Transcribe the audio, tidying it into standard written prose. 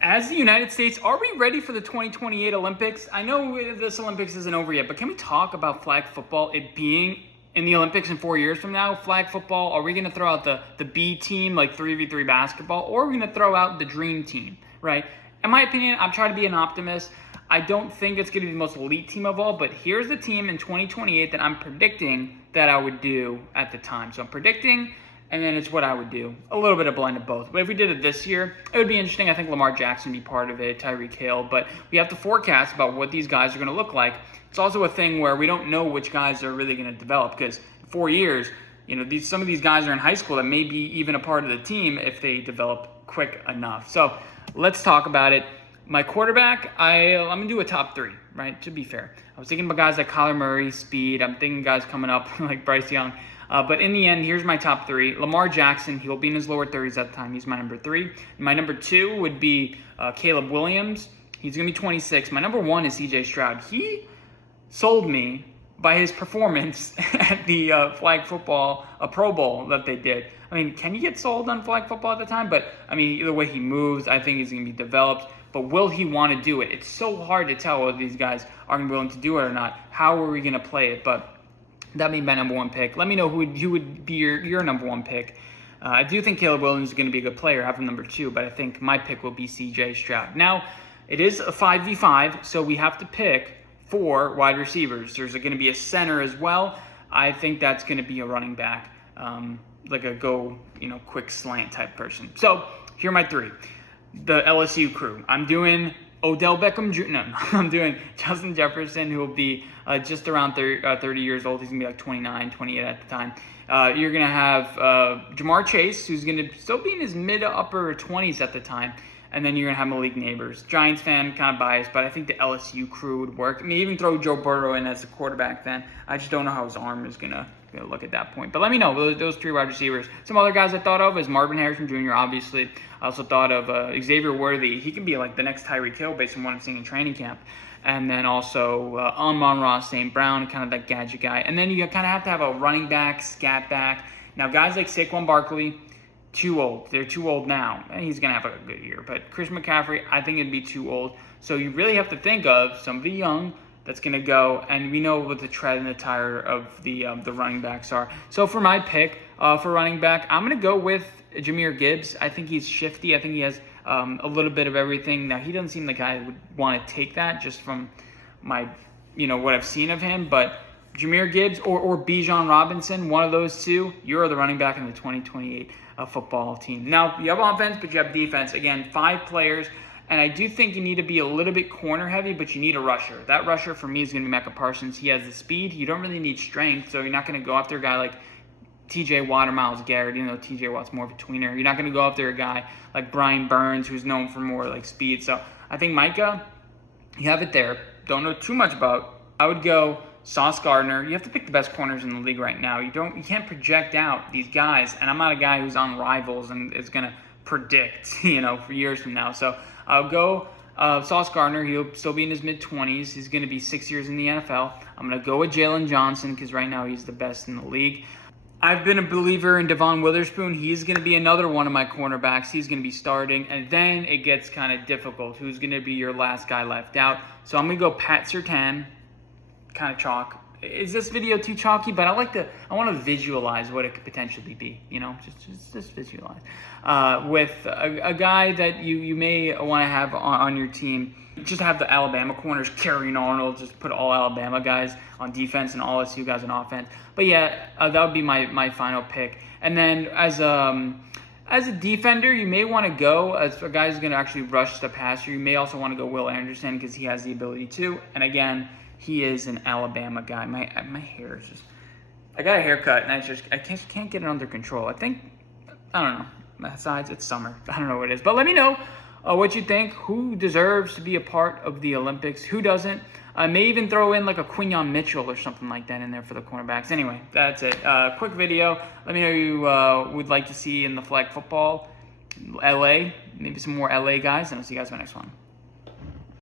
As the United States, are we ready for the 2028 Olympics? I know this Olympics isn't over yet, but can we talk about flag football, it being in the Olympics in 4 years from now? Flag football, are we going to throw out the B team, like 3v3 basketball, or are we going to throw out the dream team, right? In my opinion, I'm trying to be an optimist. I don't think it's going to be the most elite team of all, but here's the team in 2028 that I'm predicting that I would do at the time. So I'm predicting, and then it's what I would do. A little bit of blend of both. But if we did it this year, it would be interesting. I think Lamar Jackson would be part of it, Tyreek Hill. But we have to forecast about what these guys are going to look like. It's also a thing where we don't know which guys are really going to develop, because in 4 years, some of these guys are in high school that may be even a part of the team if they develop quick enough. So let's talk about it. My quarterback, I'm going to do a top three, right, to be fair. I was thinking about guys like Kyler Murray, speed. I'm thinking guys coming up like Bryce Young. But in the end, here's my top three. Lamar Jackson, he'll be in his lower 30s at the time. He's my number 3. My number 2 would be Caleb Williams. He's going to be 26. My number 1 is C.J. Stroud. He sold me by his performance at the flag football, Pro Bowl that they did. I mean, can you get sold on flag football at the time? But, I mean, either way he moves, I think he's going to be developed. But will he want to do it? It's so hard to tell whether these guys are willing to do it or not. How are we going to play it? But that'd be my number 1 pick. Let me know who would be your number 1 pick. I do think Caleb Williams is going to be a good player. I have him number 2, but I think my pick will be C.J. Stroud. Now, it is a 5v5, so we have to pick 4 wide receivers. There's going to be a center as well. I think that's going to be a running back, like a quick slant type person. So here are my 3. The LSU crew. I'm doing Odell Beckham Jr. No, I'm doing Justin Jefferson, who will be just around 30 years old. He's going to be like 29, 28 at the time. You're going to have Jamar Chase, who's going to still be in his mid to upper 20s at the time. And then you're going to have Malik Neighbors. Giants fan, kind of biased, but I think the LSU crew would work. I mean, even throw Joe Burrow in as the quarterback then. I just don't know how his arm is going to look at that point. But let me know, those 3 wide receivers. Some other guys I thought of is Marvin Harrison Jr., obviously. I also thought of Xavier Worthy. He could be like the next Tyreek Hill based on what I'm seeing in training camp. And then also Amon-Ra St. Brown, kind of that gadget guy. And then you kind of have to have a running back, scat back. Now, guys like Saquon Barkley, too old. They're too old now. And he's going to have a good year. But Chris McCaffrey, I think it'd be too old. So you really have to think of somebody young that's going to go. And we know what the tread and the tire of the running backs are. So for my pick for running back, I'm going to go with Jahmyr Gibbs. I think he's shifty. I think he has a little bit of everything. Now, he doesn't seem like I would want to take that just from my, what I've seen of him. But Jahmyr Gibbs or Bijan Robinson, one of those two, you're the running back in the 2028 football team. Now, you have offense, but you have defense. Again, 5 players. And I do think you need to be a little bit corner heavy, but you need a rusher. That rusher for me is going to be Micah Parsons. He has the speed. You don't really need strength, so you're not going to go after a guy like TJ Watt or Myles Garrett, even though TJ Watt's more of a tweener. You're not going to go after a guy like Brian Burns, who's known for more like speed. So I think Micah, you have it there. Don't know too much about. I would go Sauce Gardner. You have to pick the best corners in the league right now. You can't project out these guys. And I'm not a guy who's on Rivals and is going to predict, for years from now. So I'll go Sauce Gardner. He'll still be in his mid-20s. He's going to be 6 years in the NFL. I'm going to go with Jalen Johnson because right now he's the best in the league. I've been a believer in Devon Witherspoon. He's going to be another one of my cornerbacks. He's going to be starting. And then it gets kind of difficult. Who's going to be your last guy left out? So I'm going to go Pat Surtain, kind of chalk. Is this video too chalky? But I want to visualize what it could potentially be. Just visualize. With a guy that you may want to have on your team. Just have the Alabama corners, Kerry Arnold, just put all Alabama guys on defense and all LSU guys on offense. But yeah, that would be my final pick. And then as a defender, you may want to go as a guy who's going to actually rush the passer. You may also want to go Will Anderson because he has the ability to. And again, he is an Alabama guy. My hair is just, I got a haircut and I can't get it under control. I don't know. Besides, it's summer. I don't know what it is. But let me know what you think. Who deserves to be a part of the Olympics? Who doesn't? I may even throw in like a Quinyon Mitchell or something like that in there for the cornerbacks. Anyway, that's it. Quick video. Let me know who you would like to see in the flag football. LA. Maybe some more LA guys. And I'll see you guys in my next one.